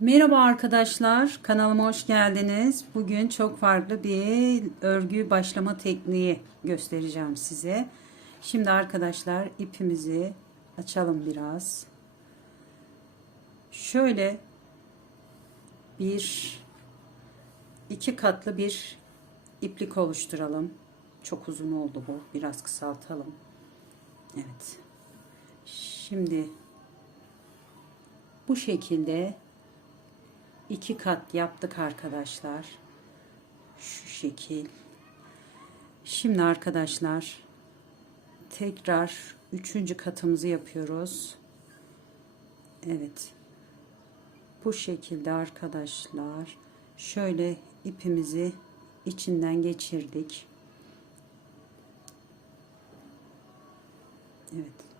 Merhaba arkadaşlar, kanalıma hoş geldiniz. Bugün çok farklı bir örgü başlama tekniği göstereceğim size. Şimdi arkadaşlar ipimizi açalım biraz. Şöyle bir iki katlı bir iplik oluşturalım. Çok uzun oldu bu. Biraz kısaltalım. Evet. Şimdi bu şekilde iki kat yaptık arkadaşlar. Şu şekil. Şimdi arkadaşlar tekrar üçüncü katımızı yapıyoruz. Evet. Bu şekilde arkadaşlar şöyle ipimizi içinden geçirdik. Evet.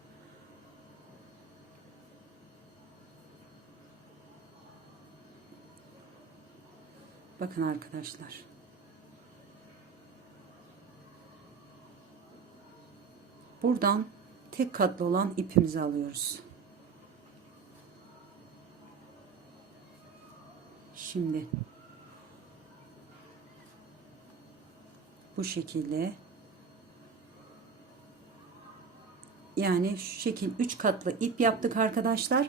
Bakın arkadaşlar. Buradan tek katlı olan ipimizi alıyoruz. Şimdi bu şekilde yani şu şekil 3 katlı ip yaptık arkadaşlar.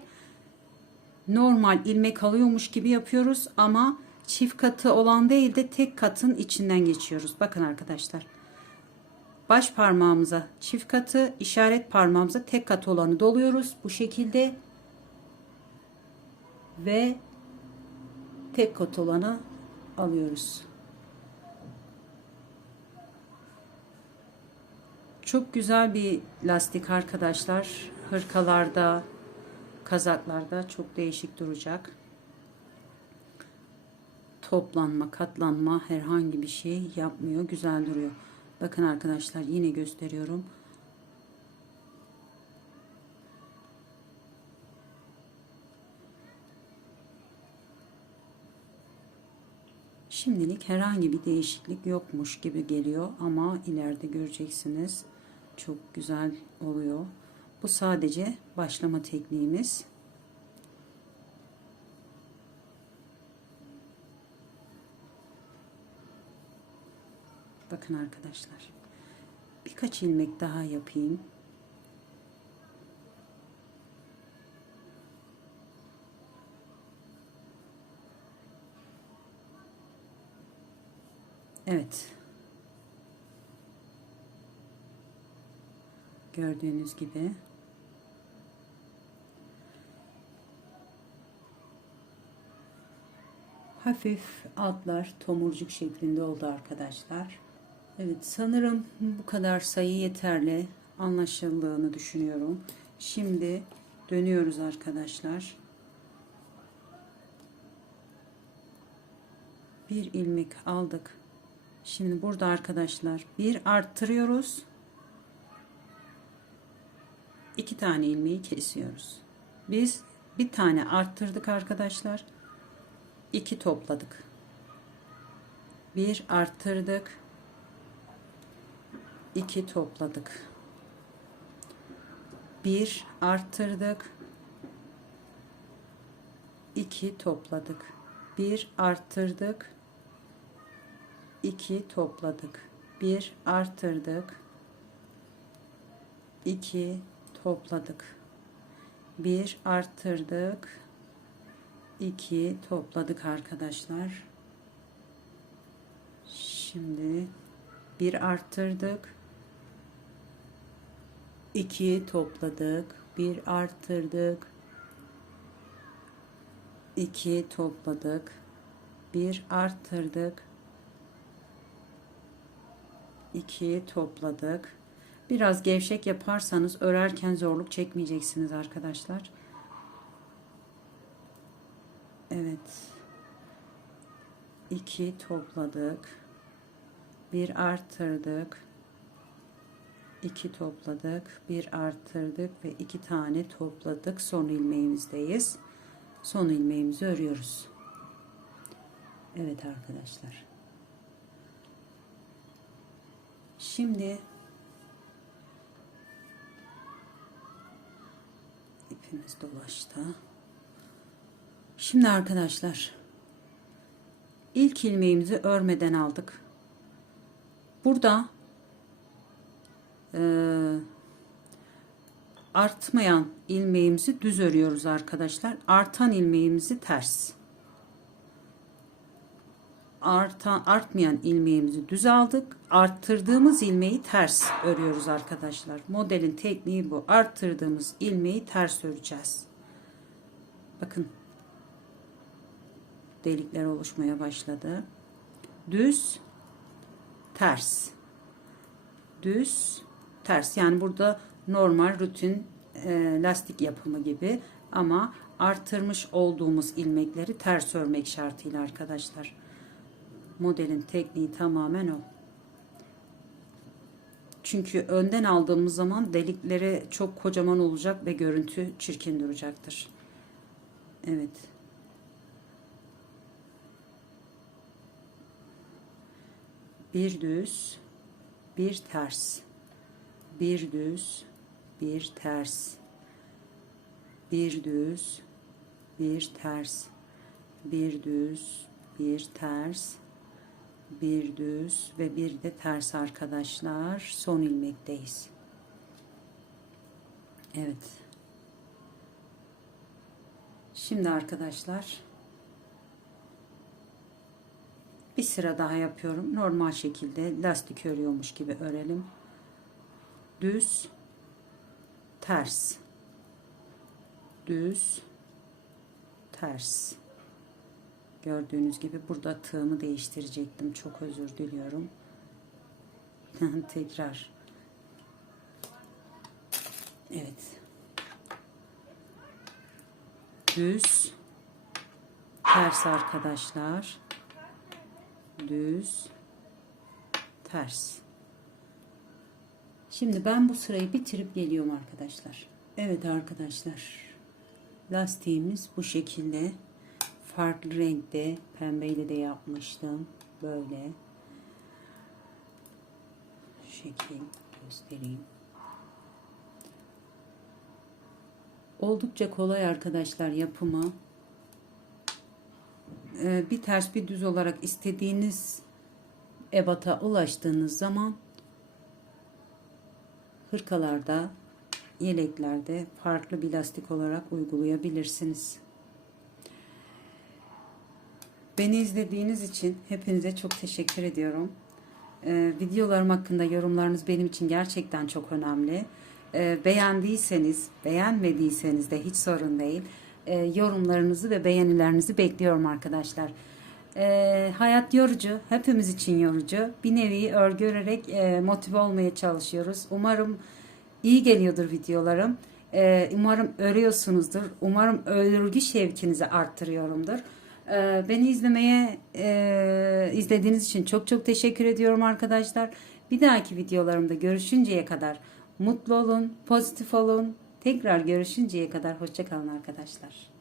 Normal ilmek alıyormuş gibi yapıyoruz ama çift katı olan değil de tek katın içinden geçiyoruz. Bakın arkadaşlar. Baş parmağımıza çift katı, işaret parmağımıza tek katı olanı doluyoruz. Bu şekilde ve tek katı olanı alıyoruz. Çok güzel bir lastik arkadaşlar. Hırkalarda, kazaklarda çok değişik duracak toplanma, katlanma herhangi bir şey yapmıyor. Güzel duruyor. Bakın arkadaşlar yine gösteriyorum. Şimdilik herhangi bir değişiklik yokmuş gibi geliyor ama ileride göreceksiniz. Çok güzel oluyor. Bu sadece başlama tekniğimiz. Bakın arkadaşlar. Birkaç ilmek daha yapayım. Evet. Gördüğünüz gibi hafif altlar tomurcuk şeklinde oldu arkadaşlar. Evet sanırım bu kadar sayı yeterli anlaşıldığını düşünüyorum. Şimdi dönüyoruz arkadaşlar. Bir ilmek aldık. Şimdi burada arkadaşlar bir arttırıyoruz. iki tane ilmeği kesiyoruz. Biz bir tane arttırdık arkadaşlar. iki topladık. Bir arttırdık 2 topladık. 1 arttırdık. 2 topladık. 1 arttırdık. 2 topladık. 1 arttırdık. 2 topladık. 1 arttırdık. 2 topladık arkadaşlar. Şimdi bir arttırdık. 2 topladık. 1 arttırdık. 2 topladık. 1 arttırdık. 2 topladık. Biraz gevşek yaparsanız örerken zorluk çekmeyeceksiniz arkadaşlar. Evet. 2 topladık. 1 arttırdık. 2 topladık, bir arttırdık ve iki tane topladık. Son ilmeğimizdeyiz. Son ilmeğimizi örüyoruz. Evet arkadaşlar. Şimdi ipimiz dolaştı. Şimdi arkadaşlar ilk ilmeğimizi örmeden aldık. Burada eee, artmayan ilmeğimizi düz örüyoruz arkadaşlar. Artan ilmeğimizi ters. Artan, artmayan ilmeğimizi düz aldık. Arttırdığımız ilmeği ters örüyoruz arkadaşlar. Modelin tekniği bu. Arttırdığımız ilmeği ters öreceğiz. Bakın delikler oluşmaya başladı. Düz, ters. Düz, ters. Yani burada normal rutin e, lastik yapımı gibi ama artırmış olduğumuz ilmekleri ters örmek şartıyla arkadaşlar. Modelin tekniği tamamen o. Çünkü önden aldığımız zaman delikleri çok kocaman olacak ve görüntü çirkin duracaktır. Evet. Bir düz, bir ters. Bir düz, bir ters. Bir düz, bir ters. Bir düz, bir ters. Bir düz ve bir de ters arkadaşlar. Son ilmekteyiz. Evet. Şimdi arkadaşlar bir sıra daha yapıyorum. Normal şekilde lastik örüyormuş gibi örelim. Düz, ters, düz, ters. Gördüğünüz gibi burada tığımı değiştirecektim. Çok özür diliyorum. Tekrar. Evet. Düz, ters arkadaşlar. Düz, ters. Şimdi ben bu sırayı bitirip geliyorum arkadaşlar. Evet arkadaşlar. Lastiğimiz bu şekilde. Farklı renkte pembeyle de yapmıştım. Böyle. Şekil göstereyim. Oldukça kolay arkadaşlar yapımı. Ee, bir ters bir düz olarak istediğiniz ebata ulaştığınız zaman hırkalarda, yeleklerde farklı bir lastik olarak uygulayabilirsiniz. Beni izlediğiniz için hepinize çok teşekkür ediyorum. Ee, videolarım hakkında yorumlarınız benim için gerçekten çok önemli. Ee, beğendiyseniz, beğenmediyseniz de hiç sorun değil. Ee, yorumlarınızı ve beğenilerinizi bekliyorum arkadaşlar. Ee, hayat yorucu, hepimiz için yorucu. Bir nevi örgü örerek e, motive olmaya çalışıyoruz. Umarım iyi geliyordur videolarım. Ee, umarım örüyorsunuzdur. Umarım örgü şevkinizi arttırıyorumdur. Ee, beni izlemeye e, izlediğiniz için çok çok teşekkür ediyorum arkadaşlar. Bir dahaki videolarımda görüşünceye kadar mutlu olun, pozitif olun. Tekrar görüşünceye kadar hoşçakalın arkadaşlar.